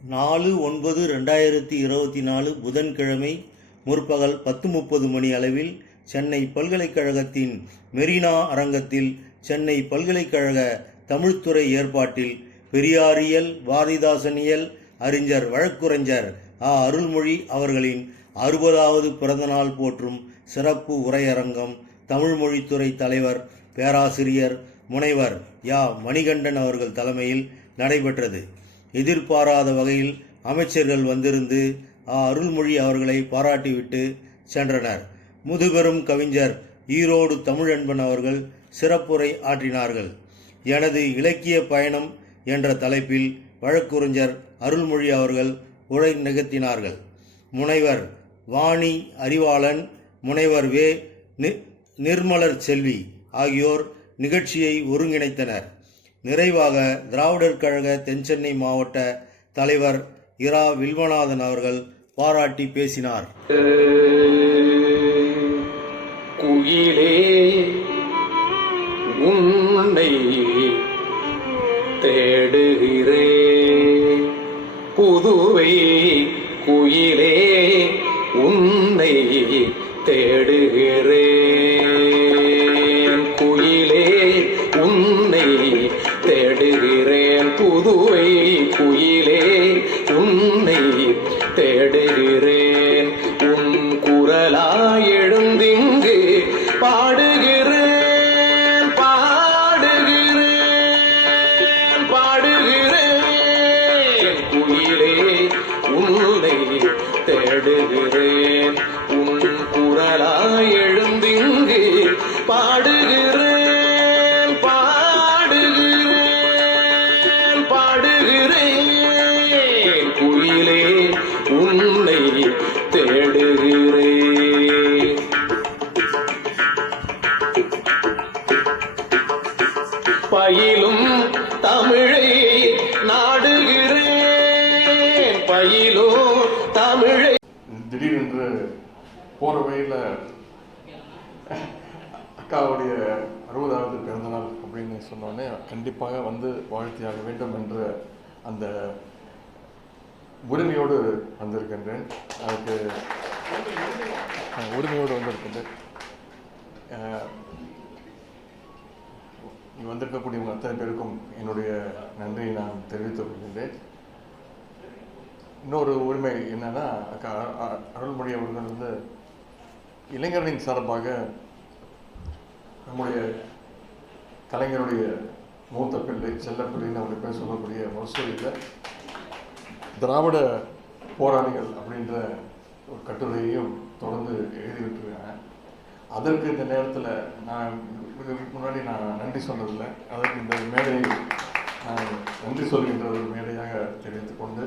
நாலு ஒன்பது ரெண்டாயிரத்தி இருபத்தி நாலு புதன்கிழமை முற்பகல் பத்து முப்பது மணி அளவில் சென்னை பல்கலைக்கழகத்தின் மெரினா அரங்கத்தில் சென்னை பல்கலைக்கழக தமிழ்த்துறை ஏற்பாட்டில் பெரியாரியல் பாரதிதாசனியல் அறிஞர் வழக்குரைஞர் ஆ. அருள்மொழி அவர்களின் அறுபதாவது பிறந்தநாள் போற்றும் சிறப்பு உரையரங்கம் தமிழ்மொழித்துறை தலைவர் பேராசிரியர் முனைவர் யா. மணிகண்டன் அவர்கள் தலைமையில் நடைபெற்றது. எதிர்பாராத வகையில் அமைச்சர்கள் வந்திருந்து அருள்மொழி அவர்களை பாராட்டிவிட்டு சென்றனர். முதுபெரும் கவிஞர் ஈரோடு தமிழன்பன் அவர்கள் சிறப்புரை ஆற்றினார்கள். எனது இலக்கிய பயணம் என்ற தலைப்பில் வழக்குரைஞர் அருள்மொழி அவர்கள் உரை நிகழ்த்தினார்கள். முனைவர் வாணி அறிவாளன் முனைவர் வே நி- நிர்மலர் செல்வி ஆகியோர் நிகழ்ச்சியை ஒருங்கிணைத்தனர். நிறைவாக திராவிடர் கழக தென்சென்னை மாவட்ட தலைவர் இரா வில்வநாதன் அவர்கள் பாராட்டி பேசினார். குயிலே அதுக்கு உரிமையோடு வந்திருக்குது. வந்திருக்கக்கூடிய வந்திருக்கக்கூடியவங்க அத்தனை பேருக்கும் என்னுடைய நன்றியை நான் தெரிவித்துக் கொள்கின்றேன். இன்னொரு உரிமை என்னன்னா அ- அருள்மொழி அவர்கள் வந்து இளைஞர்களின் சார்பாக நம்முடைய கலைஞருடைய மூத்த பிள்ளை செல்லப்பிள்ளைன்னு அவருடைய பேர் சொல்லக்கூடிய மசூரியில் திராவிட போராளிகள் அப்படின்ற ஒரு கட்டுரையையும் தொடர்ந்து எழுதிவிட்டுருக்காங்க. அதற்கு இந்த நேரத்தில் நான் இதுக்கு முன்னாடி நான் நன்றி சொன்னதில்லை அதற்கு இந்த மேடையை நான் நன்றி சொல்கின்ற ஒரு மேடையாக தெரிவித்துக் கொண்டு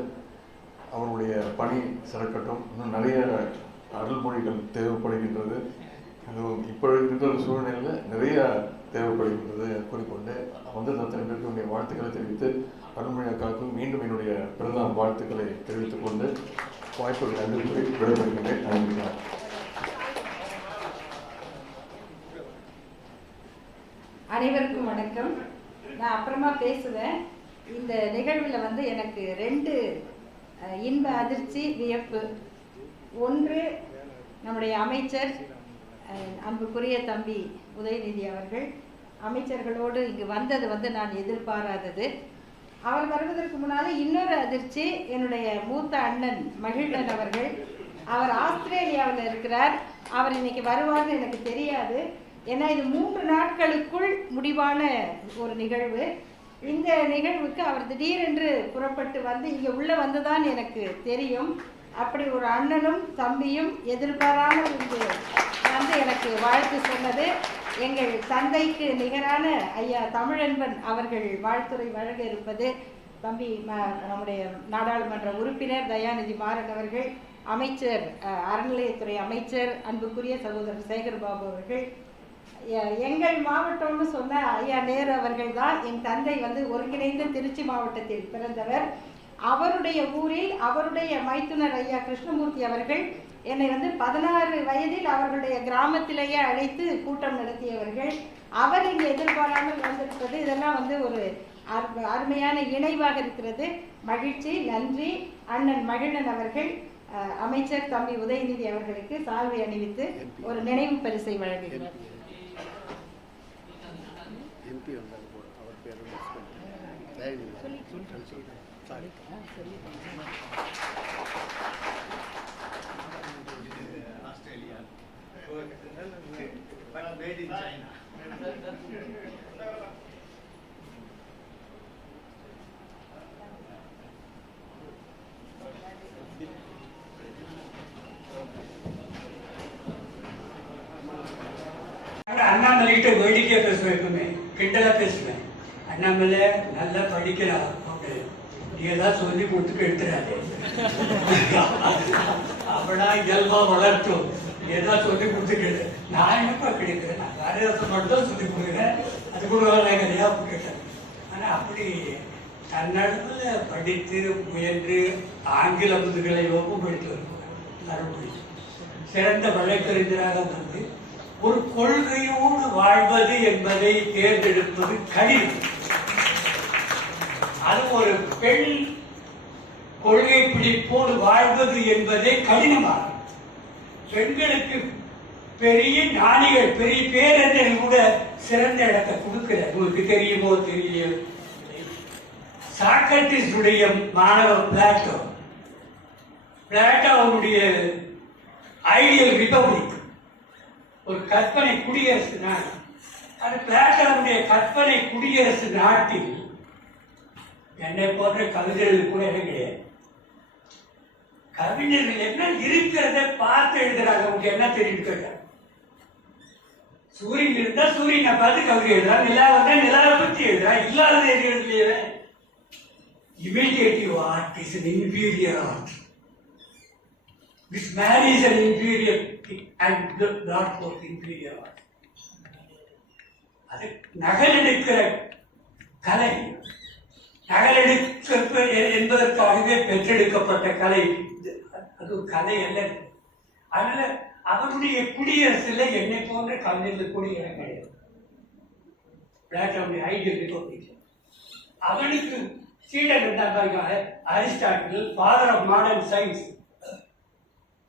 அவருடைய பணி சிறக்கட்டும். இன்னும் நிறைய அருள்மொழிகள் தேவைப்படுகின்றது. அதுவும் இப்போ இருக்கிற சூழ்நிலையில் நிறைய தேவைப்படுகின்றது கூறிக்கொண்டு வந்து அத்தனை பேருக்கு வாழ்த்துக்களை தெரிவித்து அருள்மொழி அக்காவுக்கும் மீண்டும் என்னுடைய பிறந்தநாள் வாழ்த்துக்களை தெரிவித்துக் கொண்டு வாய்ப்புகள் நன்றி விடைபெறுகின்றேன். நன்றி. அனைவருக்கும் வணக்கம். நான் அப்புறமா பேசுவேன். இந்த நிகழ்வில் வந்து எனக்கு ரெண்டு இன்ப அதிர்ச்சி வியப்பு. ஒன்று நம்முடைய அமைச்சர் அன்புக்குரிய தம்பி உதயநிதி அவர்கள். அமைச்சர்களோடு இங்கு வந்தது வந்து நான் எதிர்பாராதது. அவர் வருவதற்கு முன்னால இன்னொரு அதிர்ச்சி என்னுடைய மூத்த அண்ணன் மகிழ்வன் அவர்கள். அவர் ஆஸ்திரேலியாவில் இருக்கிறார். அவர் இன்னைக்கு வருவார்னு எனக்கு தெரியாது. ஏன்னா இது மூன்று நாட்களுக்குள் முடிவான ஒரு நிகழ்வு. இந்த நிகழ்வுக்கு அவர் திடீரென்று புறப்பட்டு வந்து இங்கே உள்ளே வந்துதான் எனக்கு தெரியும். அப்படி ஒரு அண்ணனும் தம்பியும் எதிர்பாராமல் இங்கு வந்து எனக்கு வாழ்த்து சொன்னது. எங்கள் தந்தைக்கு நிகரான ஐயா தமிழன்பன் அவர்கள் வாழ்த்துறை வழங்க இருப்பது தம்பி நம்முடைய நாடாளுமன்ற உறுப்பினர் தயாநிதி மாறன் அவர்கள் அமைச்சர் அஹ், அறநிலையத்துறை அமைச்சர் அன்புக்குரிய சகோதரர் சேகர்பாபு அவர்கள். எங்கள் மாவட்டம்னு சொன்ன ஐயா நேரு அவர்கள் தான் என் தந்தை வந்து ஒருங்கிணைந்த திருச்சி மாவட்டத்தில் பிறந்தவர். அவருடைய ஊரில் அவருடைய மைத்துனர் ஐயா கிருஷ்ணமூர்த்தி அவர்கள் என்னை வந்து பதினாறு வயதில் அவர்களுடைய கிராமத்திலேயே அழைத்து கூட்டம் நடத்தியவர்கள். அவர் இங்கு எதிர்பாராமல் வந்திருப்பது இதெல்லாம் வந்து ஒரு அரு- அருமையான இணைவாக இருக்கிறது. மகிழ்ச்சி நன்றி. அண்ணன் மகிழன் அவர்கள் அமைச்சர் தம்பி உதயநிதி அவர்களுக்கு சால்வை அணிவித்து ஒரு நினைவு பரிசை வழங்குகிறார். எம்பி வந்தார் போல அவர் பேர் சாரி ஆனா அண்ணாமலைகிட்ட வேடிக்கையா பேசுவேன் எப்பவுமே கிண்டலா பேசுவேன் அண்ணாமலை நல்லா படிக்கிறான் ஓகே நீ எல்லாம் சொல்லி கொடுத்துட்டு எடுத்துறாரு எதா சொல்லி கொடுத்துட்டு நான் என்னப்பா கிடைக்கிறேன் நான் காளிதாசன் மட்டும் தான் சொல்லி கொடுக்குறேன் அது கூட நான் கிடையா கேட்டேன் ஆனா அப்படி தன்னடத்துல படித்து முயன்று ஆங்கில முதுகளை ஒப்புப்படுத்தி படித்து வருவார் மறுபடி சிறந்த வழக்கறிஞராக வந்து ஒரு கொள்கையோடு வாழ்வது என்பதை தேர்ந்தெடுப்பது கடினம். அது ஒரு பெண் கொள்கை பிடிப்போடு வாழ்வது என்பதே கடினமாகும். பெண்களுக்கு பெரிய ஞானிகள் பெரிய பேரறிஞர்கள் கூட சிறந்த இடத்தை கொடுக்கிறார். உங்களுக்கு தெரியுமோ தெரியலையோ? சாக்ரட்டிஸ் உடைய மாணவர் பிளாட்டோ. பிளாட்டோ அவருடைய ஐடியல் ரிபப்ளிக் ஒரு கற்பனை குடியரசு நாடு. அது பிளாட்டோனுடைய கற்பனை குடியரசு நாட்டில் என்னை போன்ற கவிஞர்கள் கூட கிடையாது கவிஞர்கள் என்ன இருக்கிறத பார்த்து எழுதுறாங்க. உங்களுக்கு என்ன தெரியும் கேட்டா. சூரியன் இருந்தா சூரியனை பார்த்து கவிதை எழுதுறா நிலா வந்தா நிலாவை பத்தி எழுதுறா. இல்லாத எழுதுலையே எழுதலையே? Art is an inferior art art. Marriage an inferior and not for inferior art for inferior art. அது நகலெடுக்கிற கலை. நகலெடுக்க என்பதற்காகவே பெற்றெடுக்கப்பட்ட கலை. அது ஒரு கலை அல்ல. அதனால அவருடைய குடியரசுல என்னை போன்ற கலைஞர்கள் குடியரசு கிடையாது. பிளாட்டோனுடைய ஐடியல் ரிபப்ளிக் அவனுக்கு சீடன் இருந்தாங்க Aristotle father of modern science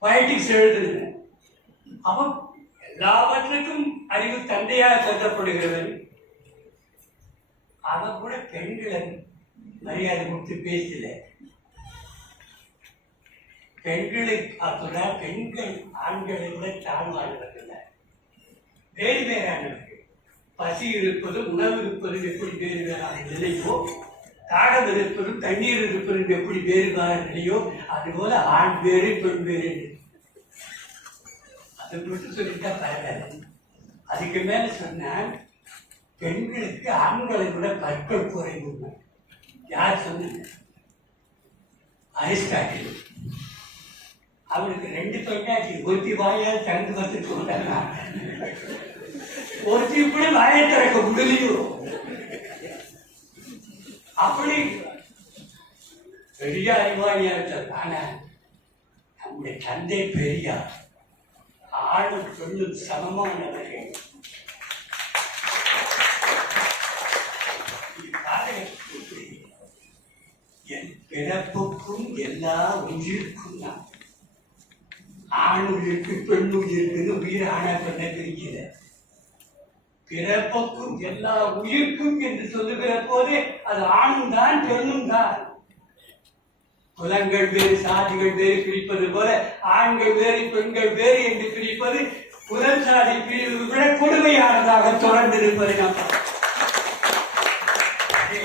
poetics எழுதுனேன் அவன் எல்லாவற்றுக்கும் அறிவு தந்தையாக கருதப்படுகிறவன். அவன் கூட பெண்களை மரியாதை கொடுத்து பேசல. பெண்களை அப்படின்னா பெண்கள் ஆண்களை விட தாழ்வானவர்கள் வேறு வேறானவர்கள் பசி இருப்பது உணவு இருப்பது எப்படி வேறு வேறான நிலையோ தாகம் இருப்பதும் தண்ணீர் இருப்பதும் எப்படி வேறு வேறு நிலையோ அதுபோல ஆண் வேறு பெண் வேறு. அதை மட்டும் சொல்லிட்டா பரவாயில்ல. அதுக்கு மேல சொன்னால் பெண்களுக்கு ஆண்களை விட பற்கள் குறைவு. யார் சொன்னது? அரிஸ்டாட்டில். அவனுக்கு ரெண்டு பெண்ணாச்சு ஒருத்தி வாயால் திறந்து வச்சுட்டு வந்தாங்க ஒருத்தி இப்படி வாயை திறக்க முடியலையோ? அப்படி பெரிய அறிவாளியா இருக்கார் ஆனா நம்முடைய தந்தை பெரியார் ஆளும் பெண்ணும் சமமானவர்கள் என் பிறப்புக்கும் எல்லா உயிருக்கும் நான் ஆண் உயிருக்கு பெண் உயிருக்குன்னு உயிர் ஆணா பெண்ணை பிரிக்கிற பிறப்புக்கும் எல்லா உயிர்க்கும் என்று சொல்லுகிற போதே அது ஆணும் தான் பெண்ணும் தான். குலங்கள் வேறு சாதிகள் வேறு பிரிப்பது போல ஆண்கள் வேறு பெண்கள் வேறு என்று பிரிப்பது குலம் சாதி பிரிவு விட கொடுமையானதாக தொடர்ந்து இருப்பதை நாம் பார்க்கிறோம். அதே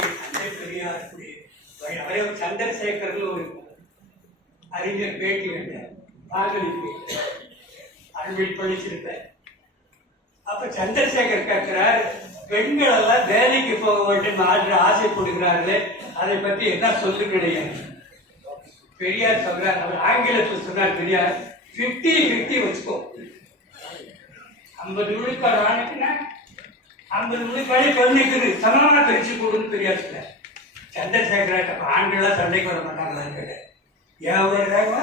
ஒரு ஒரு அறிஞர் பேட்டி கண்டார் பாகலிக்கு அன்பில் படிச்சிருப்பேன் அப்ப சந்திரசேகர் கேட்கிறார் பெண்கள் எல்லாம் வேலைக்கு போக வேண்டும் என்று ஆசைப்படுகிறார்களே அதை பற்றி என்ன சொல்லு கிடையாது பெரியார் சொல்றார் அவர் ஆங்கிலத்தில் சொன்னார் பெரியார் பிப்டி பிப்டி வச்சுக்கோ. ஐம்பது விழுக்காடு ஆணுக்குன்னா ஐம்பது விழுக்காடு பெண்ணுக்குது சமமான பிரிச்சு கொடுன்னு பெரியார் சொன்னார் சந்திரசேகராட்ட ஆண்கள்லாம் சண்டைக்கு வர மாட்டாங்களான்னு கேட்டார். ஏன் வருகிறாங்க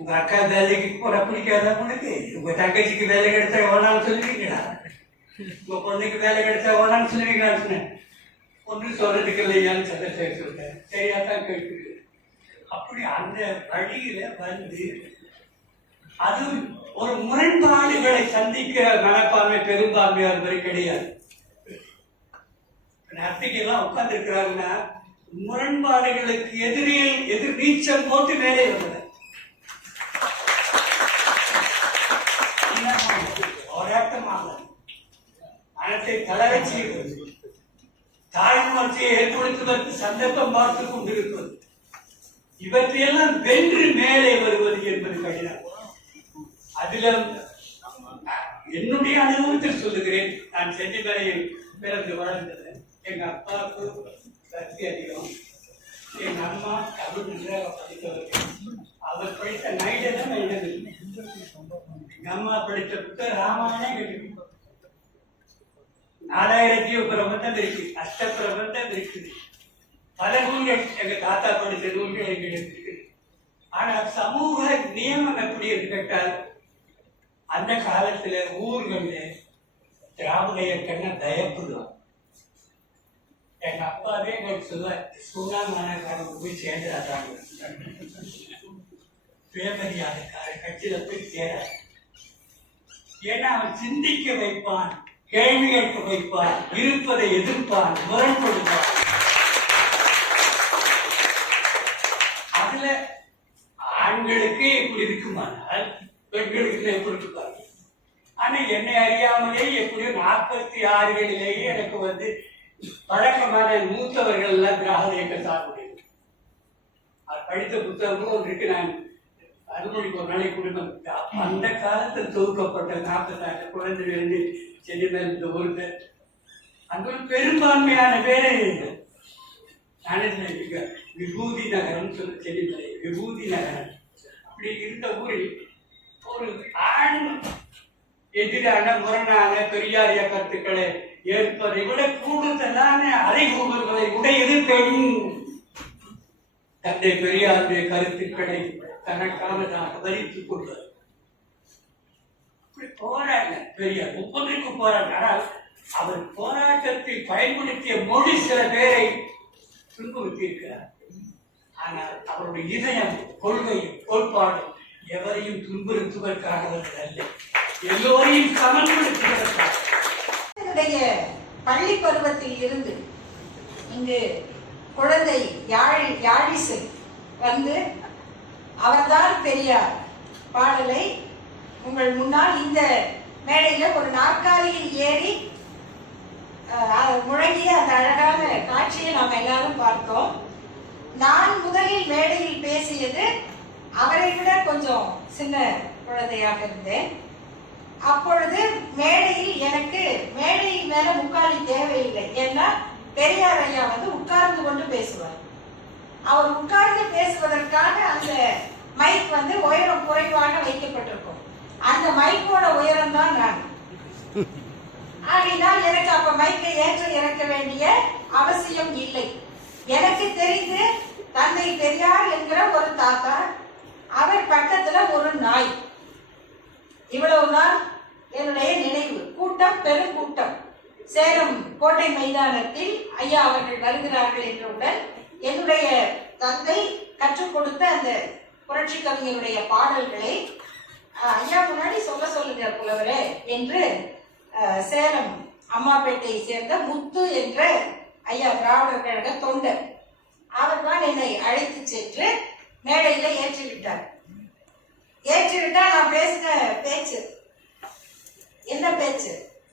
உங்க அக்கா வேலைக்கு போற பிடிக்காதா உனக்கு உங்க தங்கச்சிக்கு வேலை கிடைச்சா வேணாம்னு சொல்லுவீங்களா உங்க பொண்ணுக்கு வேலை கிடைச்சா வேணாம்னு சொல்லுவீங்களான்னு சொன்னேன் ஒன்றும் சொல்றதுக்கு இல்லையான்னு சந்திரசேகர் சொல்றேன் சரியா தான் கேட்குது அப்படி அந்த வழியில வந்து அது ஒரு முரண்பாடுகளை சந்திக்கிற மனப்பான்மை பெரும்பான்மையார் மாதிரி கிடையாது நர்த்திகெல்லாம் உட்கார்ந்து இருக்கிறாங்கன்னா முரண்பாடுகளுக்கு எதிரில் எதிர் நீச்சல் போட்டு மேலே வந்தது மனத்தை தளரச்சி தாய்மொழியை ஏற்படுத்துவதற்கு சந்தர்ப்பம் பார்த்து கொண்டிருப்பது. இவற்றையெல்லாம் வென்று மேலே வருவது என்பது கடினம். அதுல என்னுடைய அனுபவத்தில் சொல்லுகிறேன். நான் சென்னிமலையில் பிறந்து வளர்ந்தது. எங்க அப்பாவுக்கு சக்தி அதிகம். எங்க அம்மா தமிழ் நன்றாக படித்தவர்கள். அவர் படித்த நைடன் எழுது எங்க அம்மா படித்த புத்தக ராமாயணம் கேட்டு நாலாயிரத்தி பிரபந்தம் இருக்கு அஷ்ட பிரபந்தம் இருக்குது பல நூல்கள் எங்க தாத்தா படித்த நூல்கள் எங்களுக்கு இருக்கு ஆனா சமூக நியமம் எப்படி இருக்கு அந்த காலத்துல ஊர்கள்ல திராவிட இயக்கம்னா பயப்படுவான் எங்க அப்பாவே எங்களுக்கு சொல்லுவார் சுனாமனக்காரங்க போய் சேர்ந்துடாதாங்க சுயமரியாதைக்கார கட்சியில போய் சேர ஏன்னா அவன் சிந்திக்க வைப்பான் கேள்வி கேட்க வைப்பான் இருப்பதை எதிர்ப்பார் முரண்படுவார் அதுல ஆண்களுக்கு இப்படி இருக்குமானால் பெண்களுக்கு எப்படி இருப்பார் ஆனா என்னை அறியாமலே எப்படியோ நாற்பத்தி ஆறுகளிலேயே எனக்கு வந்து பழக்கமான மூத்தவர்கள் எல்லாம் திராவிட இயக்க சார்புடையது அது படித்த புத்தகமும் ஒன்று இருக்கு நான் அருள்மொழிக்கு ஒரு நாளைக்கு கொடுக்க அந்த காலத்தில் தொகுக்கப்பட்ட நாற்பத்தாறு குழந்தைகளிருந்து சென்னை மேல் இந்த ஊருக்கு. அங்க ஒரு பெரும்பான்மையான பேரே நானே சொல்லியிருக்க விபூதி நகரம் சொல்லி சென்னை விபூதி நகரம். அப்படி இருந்த ஊரில் ஒரு ஆண் எதிரான முரணான பெரியாரிய கருத்துக்களை ஏற்பதை விட கூடுதலான அறைகூறுகளை உடையது பெண். தந்தை பெரியாருடைய கருத்துக்களை தனக்கானதாக வரித்துக் கொள்வது. அப்படி போராட பெரிய ஒவ்வொன்றுக்கும் போராட அவர் போராட்டத்தை பயன்படுத்திய மொழி சில பேரை துன்புறுத்தியிருக்கிறார். ஆனால் அவருடைய இதயம் கொள்கையும் கோட்பாடும் எவரையும் துன்புறுத்துவதற்காக அல்ல. எல்லோரையும் சமன்படுத்துவதற்காக. பள்ளி பருவத்தில் இருந்து இங்கு குழந்தை யாழ் யாழிசை வந்து அவர்தான் பெரியார். பாடலை உங்கள் முன்னால் இந்த மேடையில் ஒரு நாற்காலியில் ஏறி முழங்கிய அந்த அழகான காட்சியை நாம் எல்லாரும் பார்த்தோம். நான் முதலில் மேடையில் பேசியது அவரை விட கொஞ்சம் சின்ன குழந்தையாக இருந்தேன். அப்பொழுது மேடையில் எனக்கு மேடையில் மேல முக்காலி தேவையில்லை. ஏன்னா பெரியார் ஐயா வந்து உட்கார்ந்து கொண்டு பேசுவார். அவர் உட்கார்ந்து பேசுவதற்காக அந்த மைக் வந்து உயரம் குறைவாக வைக்கப்பட்டிருக்கும். அந்த மைக்கோட உயரம் தான் நான். ஆகினால் எனக்கு அப்ப மைக்கை ஏற்ற இறக்க வேண்டிய அவசியம் இல்லை. எனக்கு தெரிந்து தந்தை பெரியார் என்கிற ஒரு தாத்தா அவர் பக்கத்துல ஒரு நாய். இவ்வளவுதான் என்னுடைய நினைவு. கூட்டம் பெருங்கூட்டம் சேலம் கோட்டை மைதானத்தில் ஐயா அவர்கள் வருகிறார்கள் என்றவுடன் என்னுடைய தந்தை கற்றுக் கொடுத்த அந்த புரட்சி கவிஞருடைய பாடல்களை ஐயா முன்னாடி சொல்ல சொல்லுங்க புலவரே என்று சேலம் அம்மாப்பேட்டையை சேர்ந்த முத்து என்ற ஐயா திராவிடர் கழக தொண்டர். அவர் தான் என்னை அழைத்து சென்று மேடையில ஏற்றிவிட்டார். ஏற்றிவிட்டா நான் பேசின பேச்சு என்ன பேச்சு?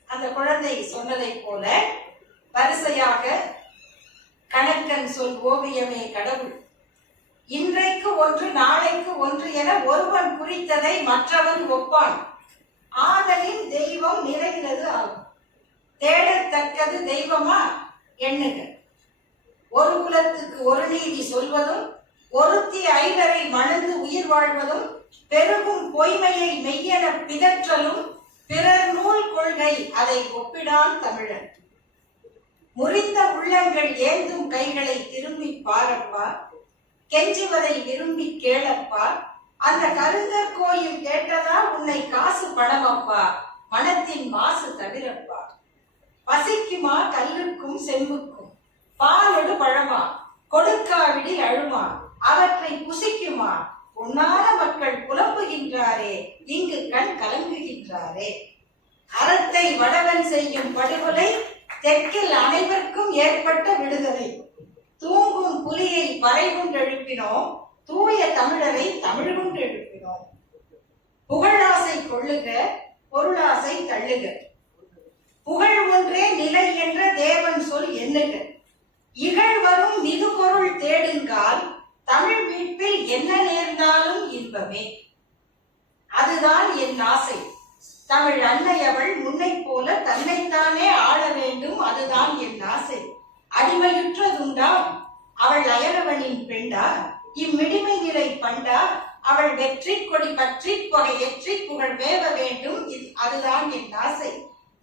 அந்த குழந்தை சொன்னதை போல வரிசையாக கணக்கன் சொல் ஓவியமே கடவுள். இன்றைக்கு ஒன்று நாளைக்கு ஒன்று என ஒருவன் குறித்ததை மற்றவன் ஒப்பான். ஆதலின் தெய்வம் நிறைந்தது ஆகும். தேடத்தக்கது தெய்வமா? எண்ணுக. ஒரு குலத்துக்கு ஒரு நீதி சொல்வதும் ஒருத்தி ஐவரை மணந்து உயிர் வாழ்வதும் பெருகும் பொய்மையை மெய்யென பிதற்றலும் பிறர் நூல் கொள்கை அதை ஒப்பிடான் தமிழன். முறிந்த உள்ளங்கள் ஏந்தும் கைகளை திரும்பி பாரப்பா? கெஞ்சுவதை விரும்பி கேளப்பா? அந்த கருங்கர் கோயில் கேட்டதா உன்னை காசு பணமப்பா? மனத்தின் மாசு தவிரப்பா? பசிக்குமா கல்லுக்கும் செம்புக்கும்? பாலொடு பழமா? கொடுக்காவிடி அழுமா? அவற்றை புசிக்குமா? பொன்னான மக்கள் புலம்புகின்றாரே இங்கு கண் கலங்குகின்றாரே. அறத்தை வடவன் செய்யும் படுகொலை தெற்கில் அனைவருக்கும் ஏற்பட்ட விடுதலை. தூங்கும் புலியை பறை கொண்டெழுப்பினோம் தூய தமிழரை தமிழ் கொண்டு எழுப்பினோம். புகழாசை கொள்ளுக பொருளாசை தள்ளுக. புகழ் ஒன்றே நிலை என்ற தேவன் சொல் எண்ணுக இகழ் வரும் மிகு பொருள் தேடுங்கால் தமிழ் மீட்பில் என்ன நேர்ந்தாலும் இன்பமே. அதுதான் என் ஆசை. தமிழ் அன்னை அவள் முன்னை போல தன்னைத்தானே ஆள வேண்டும் அதுதான் என் ஆசை. அடிமையுற்றதுண்டா? அவள் அயலவனின் பெண்டா? இம்மிடிமை நிலை பண்டா? அவள் வெற்றி கொடி பற்றி கொடை புகழ் வேவ வேண்டும். அதுதான் என் ஆசை.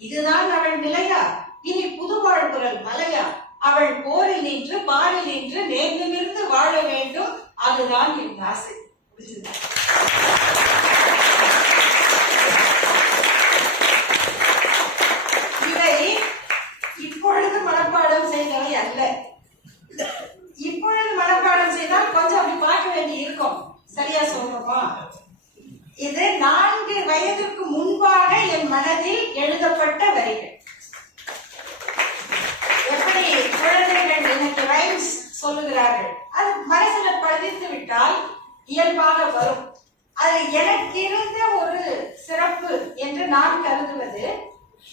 இதுதான் அவள் நிலையா? இனி புதுவாழ்வுரல் மலையா? அவள் போரில் நின்று பாரில் நின்று நேர்ந்து நிமிர்ந்து வாழ வேண்டும். அதுதான் என் ஆசை. புரிஞ்சுதா? இதை இப்பொழுது மனப்பாடம் செய்தவை அல்ல இப்பொழுது மனப்பாடம் செய்தால் கொஞ்சம் அப்படி பார்க்க வேண்டி இருக்கும் சரியா சொல்றோமா இது நான்கு வயதுக்கு முன்பாக என் மனதில் எழுதப்பட்ட வரிகள் எப்படி குழந்தைகள் எனக்கு ரைம்ஸ் சொல்லுகிறார்கள் அது மனசுல பதிந்து விட்டால் இயல்பாக வரும் அது எனக்கு இருந்த ஒரு சிறப்பு என்று நான் கருதுவது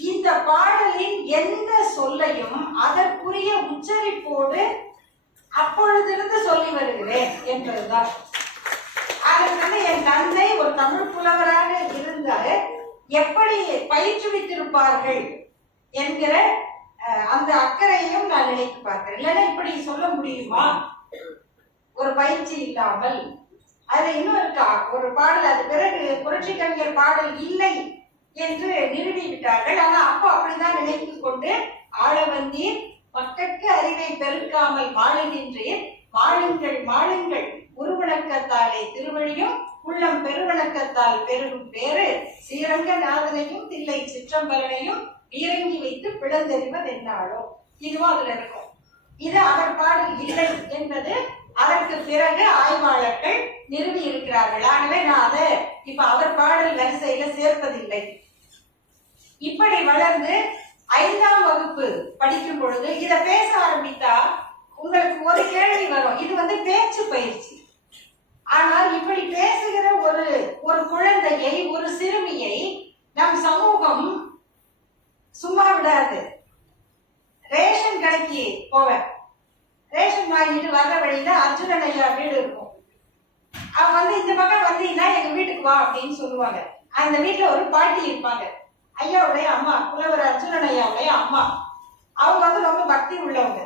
இந்த பாடலின் எந்த சொல்லையும் அதற்குரிய உச்சரிப்போடு அப்பொழுதிருந்து சொல்லி வருகிறேன் என்பதுதான் அதற்கு என் தந்தை ஒரு தமிழ் புலவராக இருந்தார் எப்படி பயிற்றுவித்திருப்பார்கள் என்கிற அஹ், அந்த அக்கறையையும் நான் நினைத்து பார்க்கிறேன் இல்லைன்னா இப்படி சொல்ல முடியுமா ஒரு பயிற்சி இல்லாமல் அதுல இன்னும் இருக்கா ஒரு பாடல். அது பிறகு புரட்சி கவிஞர் பாடல் இல்லை என்று நிறுவி விட்டார்கள். ஆனா அப்போ அப்படிதான் நினைத்து கொண்டு ஆள வந்தீர் மக்கட்கு அறிவை பெருக்காமல் வாழுகின்றீர் வாழுங்கள் வாழுங்கள். உருவணக்கத்தாலே திருவழியும் உள்ளம் பெருவணக்கத்தால் பெருகும் பேரு ஸ்ரீரங்கநாதனையும் தில்லை சிற்றம்பரனையும் இறங்கி வைத்து பிளந்தெறிவது என்னாலோ இதுவும் அதுல இருக்கும். இது அவர் பாடல் இல்லை என்பது அதற்கு பிறகு ஆய்வாளர்கள் நிறுவி இருக்கிறார்கள். ஆகவே நான் அதை இப்ப அவர் பாடல் வரிசையில சேர்ப்பதில்லை. இப்படி வளர்ந்து ஐந்தாம் வகுப்பு படிக்கும் பொழுது இத பேச ஆரம்பித்தா உங்களுக்கு ஒரு கேள்வி வரும். இது வந்து பேச்சு பயிற்சி. ஆனால் இப்படி பேசுகிற ஒரு ஒரு குழந்தையை ஒரு சிறுமியை நம் சமூகம் சும்மா விடாது. ரேஷன் கடைக்கு போவேன். ரேஷன் வாங்கிட்டு வர்ற வழியில அர்ஜுனன் ஐயா வீடு இருக்கும். அவன் வந்து இந்த பக்கம் வந்தீங்கன்னா எங்க வீட்டுக்கு வா அப்படின்னு சொல்லுவாங்க. அந்த வீட்டுல ஒரு பாட்டி இருப்பாங்க. ஐயாவுடைய அம்மா புலவர் அர்ஜுனன் ஐயாவுடைய அம்மா. அவங்க வந்து ரொம்ப பக்தி உள்ளவங்க.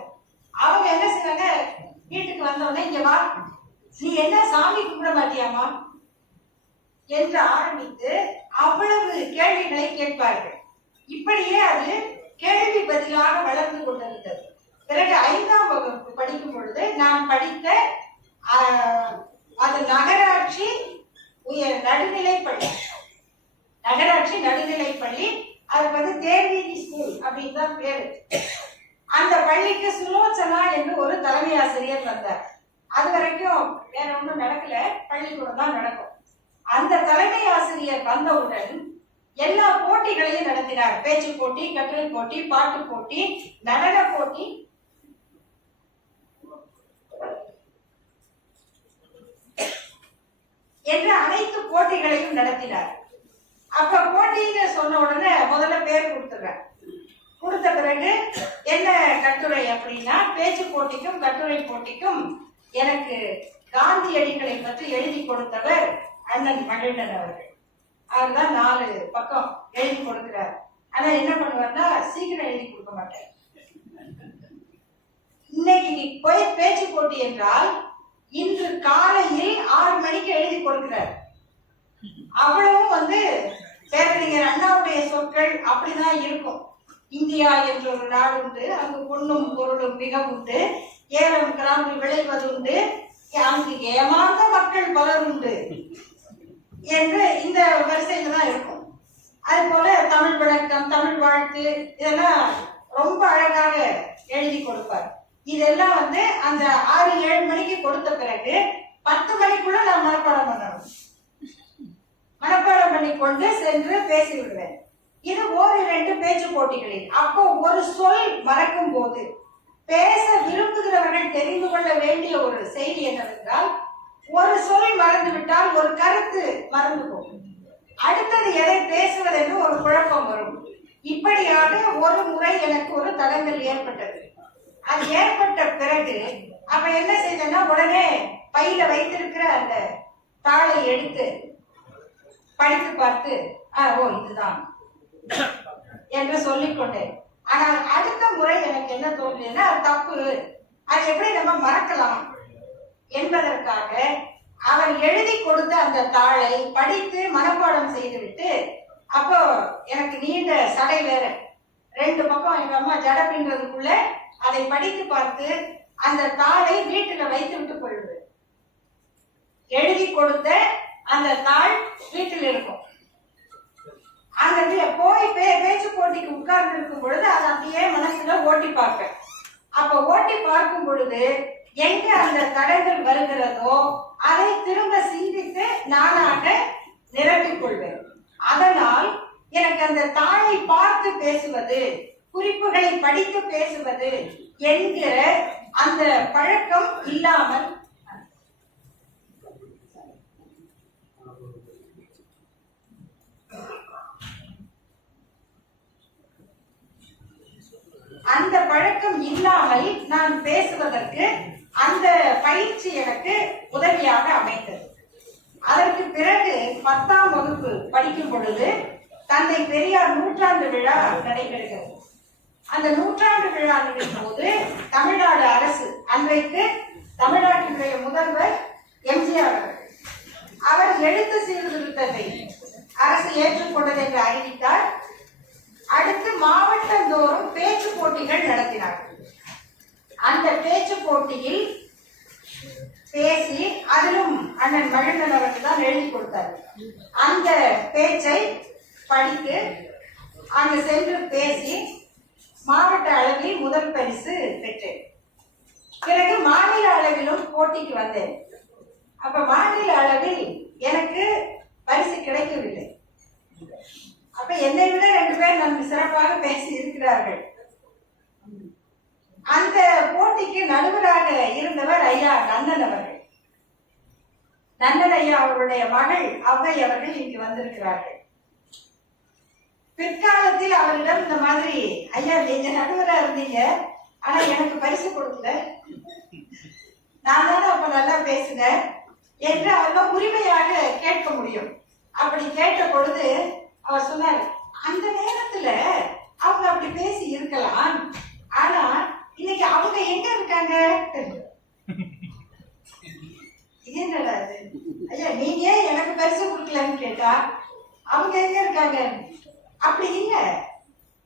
அவங்க என்ன செய்வாங்க? வீட்டுக்கு வந்தவொடனே இங்க வா. நீ என்ன சாமி கும்பிட மாட்டியாமா என்று ஆரம்பித்து அவ்வளவு கேள்விகளை கேட்பார்கள். இப்படியே அது கேள்வி பதிலாக வளர்ந்து கொண்டிருந்தது. பிறகு ஐந்தாம் வகுப்பு படிக்கும் பொழுது நான் படித்த அது நகராட்சி உயர் நடுநிலை பள்ளி நகராட்சி நடுநிலை பள்ளி அதுக்கு வந்து தேர்வீதி ஸ்கூல் அப்படின்னு தான் பேரு. அந்த பள்ளிக்கு சுலோச்சனா என்று ஒரு தலைமை ஆசிரியர் வந்தார். அது வரைக்கும் வேற ஒன்றும் நடக்கல. பள்ளிக்கூடம் தான் நடக்கும். அந்த தலைமை ஆசிரியர் வந்தவுடன் எல்லா போட்டிகளையும் நடத்தினார். பேச்சு போட்டி கட்டுரை போட்டி பாட்டு போட்டி நடன போட்டி என்ற அனைத்து போட்டிகளையும் நடத்தினார். அப்ப போட்டின்னு சொன்ன உடனே முதல்ல பேர் கொடுத்துருவேன் கொடுத்த பிறகு என்ன கட்டுரை அப்படின்னா பேச்சு போட்டிக்கும் கட்டுரை போட்டிக்கும் எனக்கு காந்தியடிகளை பற்றி எழுதி கொடுத்தவர் அண்ணன் மகிழ்ந்தன் அவர்கள். அவர் தான் நாலு பக்கம் எழுதி கொடுக்கிறார். ஆனா என்ன பண்ணுவார்னா சீக்கிரம் எழுதி கொடுக்க மாட்டார். இன்னைக்கு நீ போய் பேச்சு போட்டி என்றால் இன்று காலையில் ஆறு மணிக்கு எழுதி கொடுக்கிறார். அவ்வளவும் வந்து பேரறிஞர் அண்ணாவுடைய சொற்கள் அப்படிதான் இருக்கும். இந்தியா என்ற ஒரு நாடு உண்டு அங்கு பொண்ணும் பொருளும் மிக உண்டு ஏலம் கிராம்பு விளைவதுண்டு அங்கு ஏமாந்த மக்கள் பலர் உண்டு என்று இந்த வரிசையில தான் இருக்கும். அது போல தமிழ் விளக்கம் தமிழ் வாழ்த்து இதெல்லாம் ரொம்ப அழகாக எழுதி கொடுப்பார். இதெல்லாம் வந்து அந்த ஆறு ஏழு மணிக்கு கொடுத்த பிறகு பத்து மணிக்குள்ள நான் மனப்பாடம் பண்ணணும். மனப்பாடம் பண்ணி கொண்டு சென்று பேசி விடுவேன் இது ஒரு ரெண்டு பேச்சு போட்டிகளில். அப்போ ஒரு சொல் மறக்கும் போது பேச விரும்புகிறவர்கள் தெரிந்து கொள்ள வேண்டிய ஒரு செய்தி என்னவென்றால் ஒரு சொல் மறந்து விட்டால் ஒரு கருத்து மறந்து போகும். அடுத்தது எதை பேசுவது என்று ஒரு குழப்பம் வரும். இப்படியாக ஒரு முறை எனக்கு ஒரு தடங்கல் ஏற்பட்டது. அது ஏன் பிறகு அப்ப என்ன செய்தன்னா உடனே பையில வைத்திருக்கிற அந்த தாளை எடுத்து படித்து பார்த்து ஆ ஓ இதுதான் என்று சொல்லிக்கொண்டேன் ஆனால் அடுத்த முறை எனக்கு என்ன தோன்றியதுன்னா அது தப்பு. அது எப்படி நம்ம மறக்கலாம்? என்பதற்காக அவர் எழுதி கொடுத்த அந்த தாளை படித்து மனப்பாடம் செய்துவிட்டு அப்போ எனக்கு நீண்ட சடை வேற. ரெண்டு பக்கம் எங்க அம்மா ஜட பின்றதுக்குள்ள அதை படித்து பார்த்து அந்த தாளை வீட்டுல வைத்து விட்டு போயிடுவேன் எழுதி கொடுத்த அந்த தாள் வீட்டில் இருக்கும். அந்த போய் பே பேச்சு போட்டிக்கு உட்கார்ந்து இருக்கும் பொழுது அதை அப்படியே மனசுல ஓட்டி பார்ப்பேன். அப்ப ஓட்டி பார்க்கும் பொழுது எங்க அந்த தடங்கள் வருகிறதோ அதை திரும்ப சிந்தித்து நானாக நிரப்பிக் கொள்வேன். அதனால் எனக்கு அந்த தாளை பார்த்து பேசுவது குறிப்புகளை படித்து பேசுவது என்கிற அந்த பழக்கம் இல்லாமல் அந்த பழக்கம் இல்லாமல் நான் பேசுவதற்கு அந்த பயிற்சி எனக்கு உதவியாக அமைந்தது. அதற்கு பிறகு பத்தாம் வகுப்பு படிக்கும் பொழுது தந்தை பெரியார் நூற்றாண்டு விழா நடைபெறுகிறது. அந்த நூற்றாண்டு விழாவின் போது தமிழ்நாடு அரசு அன்றைக்கு தமிழ்நாட்டினுடைய முதல்வர் எம்ஜிஆர் அவர்கள். அவர் எழுத்து சீர்திருத்தத்தை அரசு ஏற்றுக்கொண்டது என்று அறிவித்தார். அடுத்து மாவட்டந்தோறும் பேச்சு போட்டிகள் நடத்தினார்கள் அந்த பேச்சு போட்டியில் பேசி அதிலும் அண்ணன் மகிழ்ந்தன் அவர்கள் தான் எழுதி கொடுத்தார். அந்த பேச்சை படித்து அங்கு சென்று பேசி மாவட்ட அளவில் முதல் பரிசு பெற்றேன். பிறகு மாநில அளவிலும் போட்டிக்கு வந்தேன். அப்ப மாநில அளவில் எனக்கு பரிசு கிடைக்கவில்லை. அப்ப என்னை விட ரெண்டு பேர் நன்கு சிறப்பாக பேசி இருக்கிறார்கள். அந்த போட்டிக்கு நடுவராக இருந்தவர் ஐயா நன்னன் அவர்கள். நன்னன் ஐயா அவருடைய மகள் அவ்வை அவர்கள் இங்கு வந்திருக்கிறார்கள். பிற்காலத்தில் அவரிடம் இந்த மாதிரி ஐயா நீங்க நடுவரா இருந்தீங்க. ஆனா எனக்கு பரிசு கொடுக்கல. நான் தானே அப்ப நல்லா பேசினேன். என்று அவர்கள் உரிமையாக கேட்க முடியும். அப்படி கேட்ட பொழுது அவர் சொன்னார் அந்த நேரத்துல அவங்க அப்படி பேசி இருக்கலாம். ஆனா இன்னைக்கு அவங்க எங்க இருக்காங்க? இது என்னடா ஐயா நீங்க ஏன் எனக்கு பரிசு கொடுக்கலன்னு கேட்டா அவங்க எங்க இருக்காங்க? அப்படி இல்ல.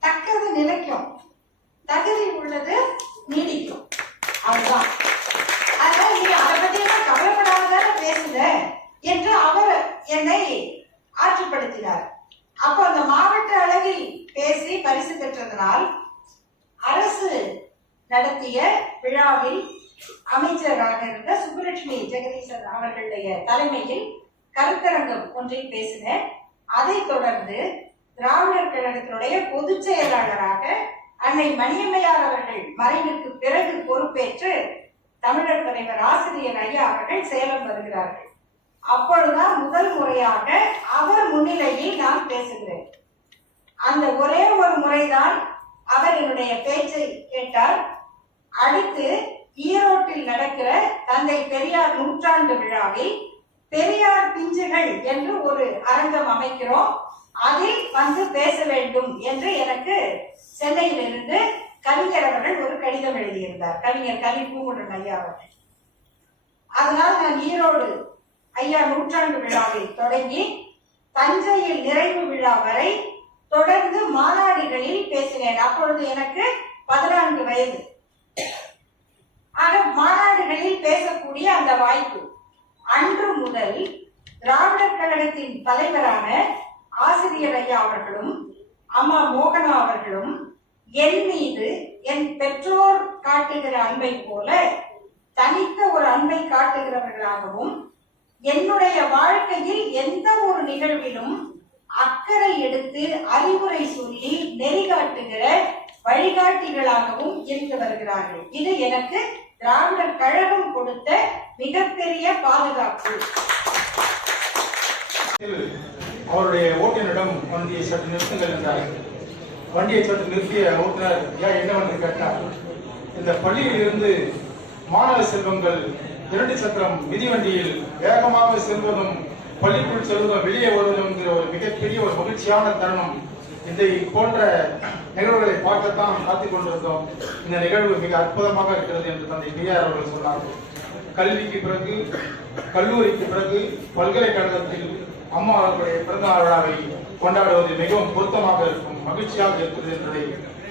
தக்கது நிலைக்கும். தகுதி உள்ளது நீடிக்கும். அதுதான் அதனால நீ அதை பத்தி எல்லாம் கவலைப்படாம பேசுத என்று அவர் என்னை ஆற்றுப்படுத்தினார். அப்போ அந்த மாவட்ட அளவில் பேசி பரிசு பெற்றதனால் அரசு நடத்திய விழாவில் அமைச்சராக இருந்த சுப்புலட்சுமி ஜெகதீசன் அவர்களுடைய தலைமையில் கருத்தரங்கம் ஒன்றில் பேசினேன். அதைத் தொடர்ந்து திராவிட கழகத்தினுடைய பொதுச் செயலாளராக அன்னை மணியம்மையார் அவர்கள் மறைவுக்கு பிறகு பொறுப்பேற்று தமிழர் தலைவர் ஆசிரியர் ஐயா அவர்கள் சேலம் வருகிறார்கள். அப்பொழுதுதான் முதல் முறையாக அவர் முன்னிலையில் நான் பேசுகிறேன். அந்த ஒரே ஒரு முறைதான் அவர் என்னுடைய பேச்சை கேட்டார். அடுத்து ஈரோட்டில் நடக்கிற தந்தை பெரியார் நூற்றாண்டு விழாவில் பெரியார் பிஞ்சுகள் என்று ஒரு அரங்கம் அமைக்கிறோம். அதில் வந்து பேச வேண்டும் என்று எனக்கு சென்னையிலிருந்து கவிஞர் அவர்கள் ஒரு கடிதம் எழுதியிருந்தார். கவிஞர் கவி பூங்குடன் ஐயா அவர்கள். அதனால் நான் ஈரோடு ஐயா நூற்றாண்டு விழாவில் தொடங்கி தஞ்சையில் நிறைவு விழா வரை தொடர்ந்து மாநாடுகளில் பேசினேன். அப்பொழுது எனக்கு பதினான்கு வயது. ஆக மாநாடுகளில் பேசக்கூடிய அந்த வாய்ப்பு அன்று முதல் திராவிடர் கழகத்தின் தலைவரான ஆசிரியர் ஐயா அவர்களும் அம்மா மோகனா அவர்களும் என் மீது என் பெற்றோர் காட்டுகிற அன்பை போல தனித்த ஒரு அன்பை காட்டுகிறவர்களாகவும் என்னுடைய வாழ்க்கையில் எந்த ஒரு நிகழ்விலும் அக்கறை எடுத்து அறிவுரை சொல்லி நெறிகாட்டுகிற வழிகாட்டிகளாகவும் இருந்து வருகிறார்கள். இது எனக்கு திராவிடர் கழகம் கொடுத்த மிகப்பெரிய பாதுகாப்பு. அவருடைய ஓட்டுநரிடம் வண்டியை சற்று நிறுத்துங்கள் என்றார். வண்டியை சற்று நிறுத்திய ஓட்டுநர் ஏன் என்னவென்று கேட்டார். இந்த பள்ளியில் இருந்து மாணவ செல்வங்கள் இரண்டு சக்கரம் மிதிவண்டியில் வேகமாக செல்வதும் பள்ளிக்குள் செல்வதும் வெளியே வருவதும் என்கிற ஒரு மிகப்பெரிய ஒரு மகிழ்ச்சியான தருணம். இதை போன்ற நிகழ்வுகளை பார்க்கத்தான் காத்துக் கொண்டிருந்தோம். இந்த நிகழ்வு மிக அற்புதமாக இருக்கிறது என்று தந்தை பெரியார் அவர்கள் சொன்னார்கள். கல்விக்கு பிறகு கல்லூரிக்கு பிறகு பல்கலைக்கழகத்தில் அம்மா அவர்களுடைய பிறந்தநாள் விழாவை கொண்டாடுவது மிகவும் பொருத்தமாக இருக்கும் மகிழ்ச்சியாக இருக்கிறது என்பதை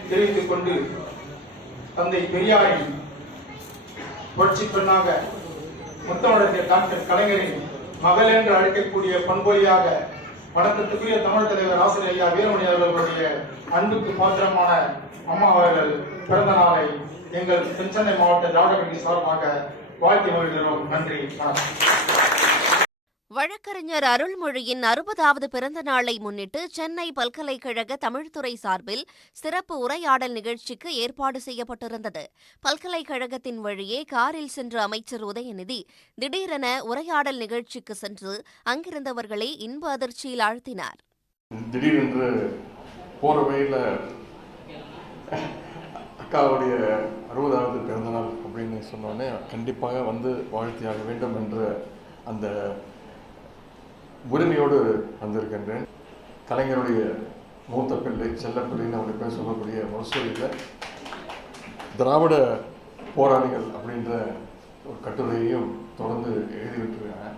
தெரிவித்துக் கொண்டு தந்தை பெரியாரின் புரட்சி பெண்ணாக முத்தமிழக டாக்டர் கலைஞரின் மகள் என்று அழைக்கக்கூடிய பண்பொழியாக வணக்கத்துக்குரிய தமிழ் தலைவர் ஆசிரியர் ஐயா வீரமணி அவர்களுடைய அன்புக்கு பாத்திரமான அம்மா அவர்கள் பிறந்த நாளை எங்கள் தென்சென்னை மாவட்ட திராவிட சார்பாக வாழ்த்து மகிழ்கிறோம். நன்றி வணக்கம். வழக்கறிஞர் அருள்மொழியின் அறுபதாவது பிறந்த நாளை முன்னிட்டு சென்னை பல்கலைக்கழக தமிழ்துறை சார்பில் சிறப்பு உரையாடல் நிகழ்ச்சிக்கு ஏற்பாடு செய்யப்பட்டிருந்தது. பல்கலைக்கழகத்தின் வழியே காரில் சென்ற அமைச்சர் உதயநிதி திடீரென உரையாடல் நிகழ்ச்சிக்கு சென்று அங்கிருந்தவர்களை இன்ப அதிர்ச்சியில் ஆழ்த்தினார். திடீரென்று போற வழியில் அக்காவுடைய அறுபதாவது பிறந்தநாள் அப்படின்னு சொன்னோடனே கண்டிப்பாக வந்து வாழ்த்தியாக வேண்டும் என்ற அந்த உரிமையோடு வந்திருக்கின்றேன். கலைஞருடைய மூத்த பிள்ளை செல்லப்பிள்ளைன்னு அவங்க பேர் சொல்லக்கூடிய மனசூரியில் திராவிட போராளிகள் அப்படின்ற ஒரு கட்டுரையையும் தொடர்ந்து எழுதிவிட்டுருக்காங்க.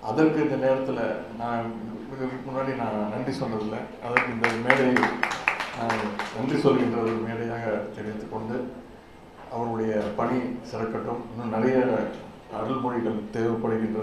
அதற்கு இந்த நேரத்தில் நான் இதுக்கு முன்னாடி நான் நன்றி சொன்னதில்லை. அதற்கு இந்த மேடையை நான் நன்றி சொல்கின்ற ஒரு மேடையாக தெரிவித்து கொண்டு அவருடைய பணி சிறக்கட்டும். இன்னும் நிறைய அருள்மொழிகள் தேவைப்படுகின்றது.